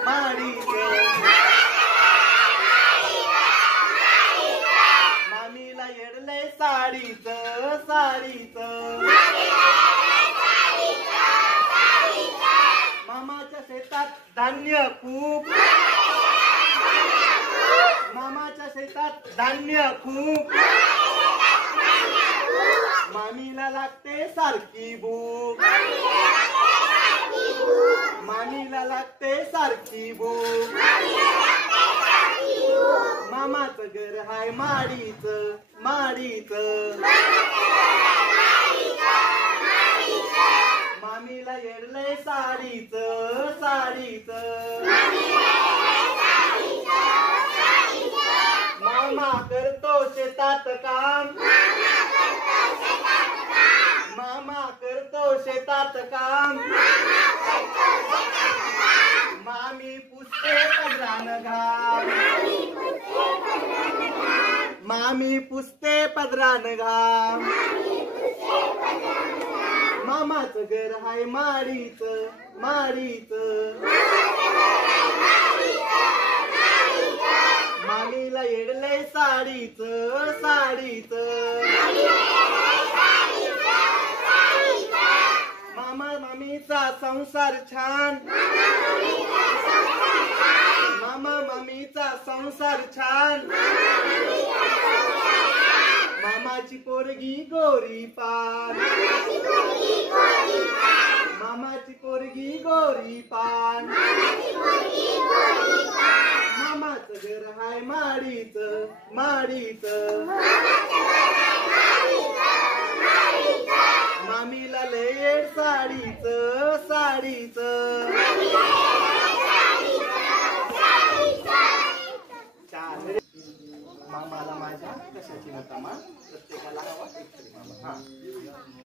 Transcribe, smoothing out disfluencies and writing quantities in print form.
माडीचं मामीला येडलंय साडीचं साडीचं मामाच्या शेतात धान्य खूप मामाच्या शेतात धान्य खूप मामीला लागते सारखी भूक मामीला लागते सारखी भूक मामाचं घर हाय माडीचं माडीचं मामीला येडलंय साडीचं साडीचं मामा करतो शेतात काम मामा करतो शेतात काम मामी पुसते पदरानं घाम मामी पुसते पदरानं घाम मामाचं घर हाय माडीचं माडीचं मामीला येडलंय साडीचं साडीचं मामा मामीचा संसार छान मामा मामीचा संसार छान मामाची पोरगी गोरी पान मामाची पोरगी गोरी पान मामाचं घर हाय माडीचं माडीचं मामीला लय साडीचं साडीचं मामाला माझ्या कशाची नका मा प्रत्येकाला हवा एक तरी मामा हा